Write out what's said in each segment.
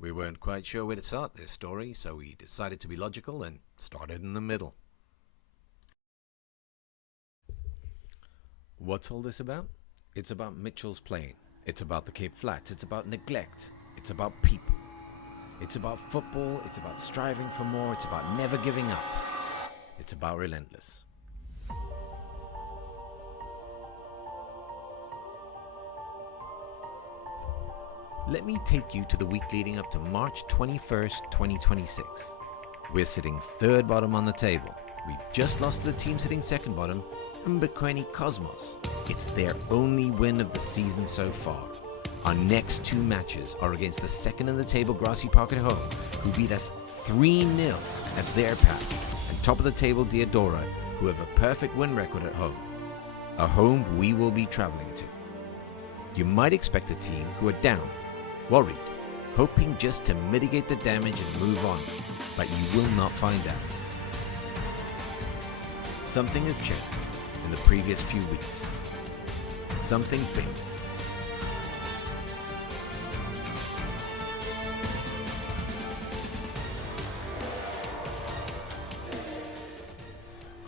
We weren't quite sure where to start this story, so we decided to be logical and started in the middle. What's all this about? It's about Mitchell's Plain. It's about the Cape Flats. It's about neglect. It's about people. It's about football. It's about striving for more. It's about never giving up. It's about Relentless. Let me take you to the week leading up to March 21st, 2026. We're sitting third bottom on the table. We've just lost to the team sitting second bottom, Mbekweni Cosmos. It's their only win of the season so far. Our next two matches are against the second in the table Grassy Park at home, who beat us 3-0 at their patch, and top of the table Diadora, who have a perfect win record at home. A home we will be traveling to. You might expect a team who are down, worried, hoping just to mitigate the damage and move on, but you will not find out. Something has changed in the previous few weeks. Something big.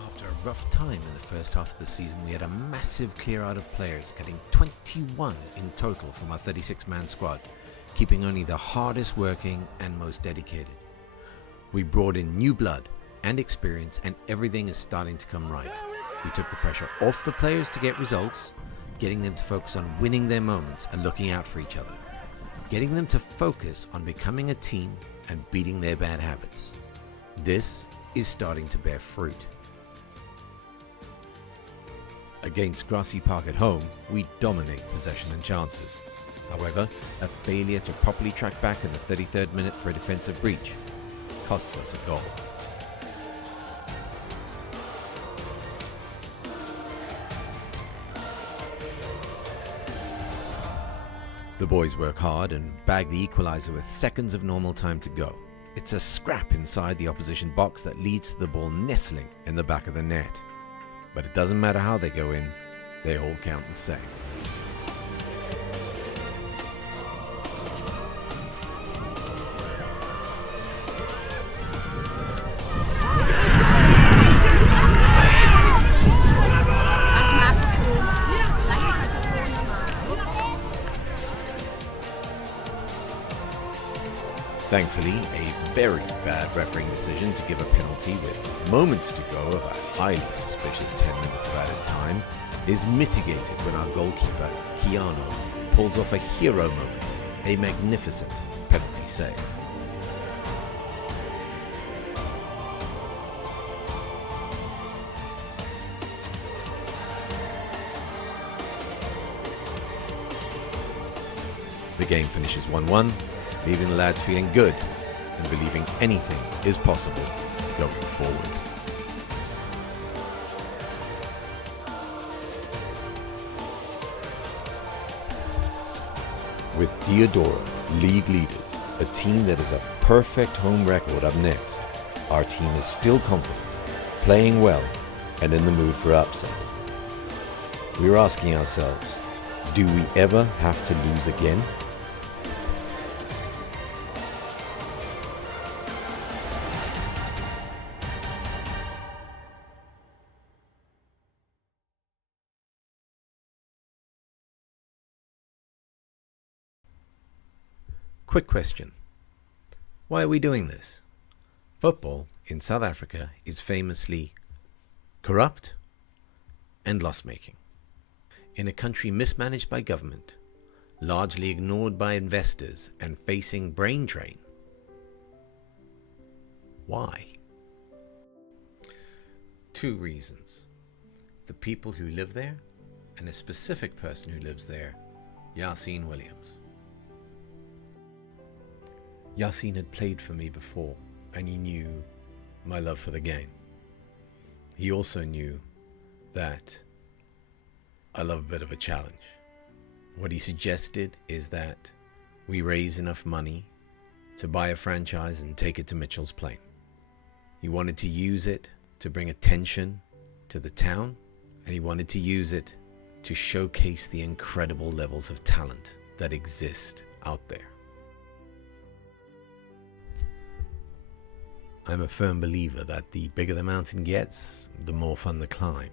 After a rough time in the first half of the season, we had a massive clear out of players, cutting 21 in total from our 36-man squad, keeping only the hardest working and most dedicated. We brought in new blood and experience, and everything is starting to come right. We took the pressure off the players to get results, getting them to focus on winning their moments and looking out for each other, getting them to focus on becoming a team and beating their bad habits. This is starting to bear fruit. Against Grassy Park at home, we dominate possession and chances. However, a failure to properly track back in the 33rd minute for a defensive breach costs us a goal. The boys work hard and bag the equaliser with seconds of normal time to go. It's a scrap inside the opposition box that leads to the ball nestling in the back of the net. But it doesn't matter how they go in, they all count the same. Thankfully, a very bad refereeing decision to give a penalty with moments to go of a highly suspicious 10 minutes of added time is mitigated when our goalkeeper, Keanu, pulls off a hero moment, a magnificent penalty save. The game finishes 1-1, leaving the lads feeling good and believing anything is possible going forward. With Diadora, league leaders, a team that is a perfect home record up next, our team is still confident, playing well, and in the mood for upset. We're asking ourselves, do we ever have to lose again? Quick question. Why are we doing this? Football in South Africa is famously corrupt and loss-making. In a country mismanaged by government, largely ignored by investors, and facing brain drain. Why? Two reasons. The people who live there, and a specific person who lives there, Yassine Williams. Yassine had played for me before, and he knew my love for the game. He also knew that I love a bit of a challenge. What he suggested is that we raise enough money to buy a franchise and take it to Mitchell's Plain. He wanted to use it to bring attention to the town, and he wanted to use it to showcase the incredible levels of talent that exist out there. I'm a firm believer that the bigger the mountain gets, the more fun the climb.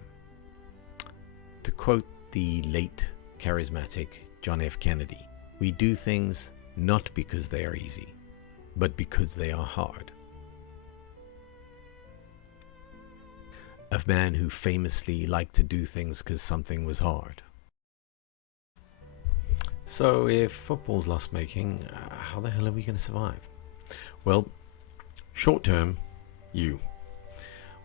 To quote the late charismatic John F. Kennedy, we do things not because they are easy, but because they are hard. A man who famously liked to do things because something was hard. So if football's loss making, how the hell are we going to survive? Well, short term,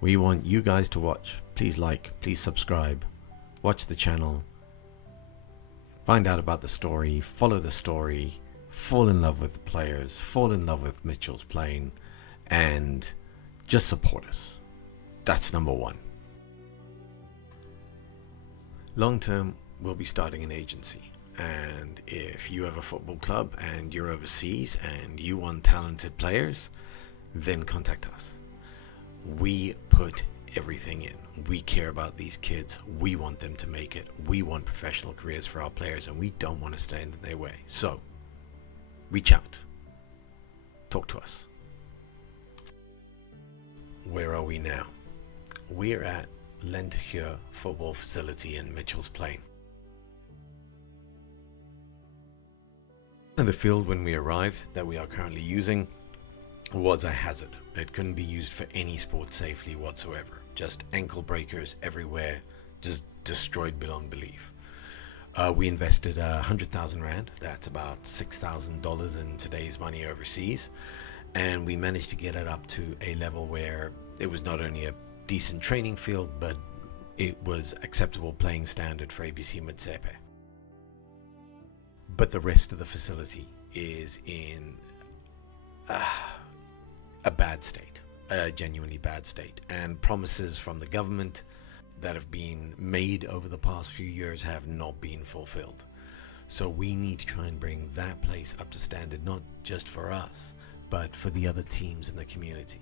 we want you guys to watch. Please like, please subscribe, watch the channel, find out about the story, follow the story, fall in love with the players, fall in love with Mitchell's playing, and just support us. That's number one. Long term, we'll be starting an agency. And if you have a football club and you're overseas and you want talented players, then contact us. We put everything in. We care about these kids. We want them to make it. We want professional careers for our players, and we don't want to stand in their way. So, reach out. Talk to us. Where are we now? We're at Relentless football facility in Mitchell's Plain. And the field when we arrived that we are currently using was a hazard. It couldn't be used for any sport safely whatsoever. Just ankle breakers everywhere, just destroyed beyond belief. We invested 100,000 Rand, that's about $6,000 in today's money overseas, and we managed to get it up to a level where it was not only a decent training field, but it was acceptable playing standard for ABC Motsepe. But the rest of the facility is in a bad state, a genuinely bad state, and promises from the government that have been made over the past few years have not been fulfilled. So we need to try and bring that place up to standard, not just for us, but for the other teams in the community.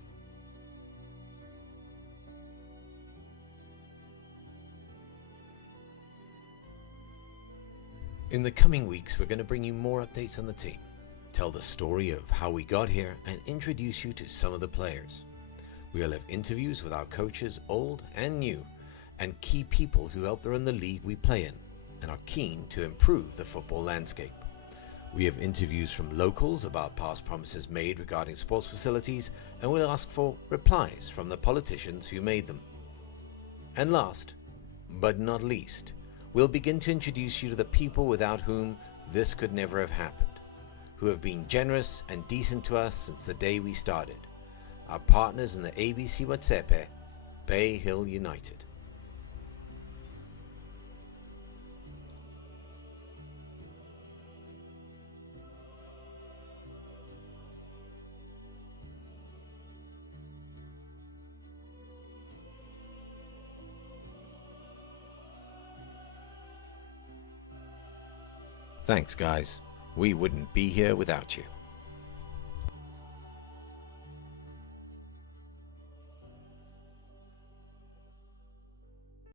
In the coming weeks, we're going to bring you more updates on the team, tell the story of how we got here, and introduce you to some of the players. We'll have interviews with our coaches, old and new, and key people who helped run the league we play in and are keen to improve the football landscape. We have interviews from locals about past promises made regarding sports facilities, and we'll ask for replies from the politicians who made them. And last, but not least, we'll begin to introduce you to the people without whom this could never have happened, who have been generous and decent to us since the day we started. Our partners in the ABC Motsepe, Bayhill United. Thanks, guys. We wouldn't be here without you.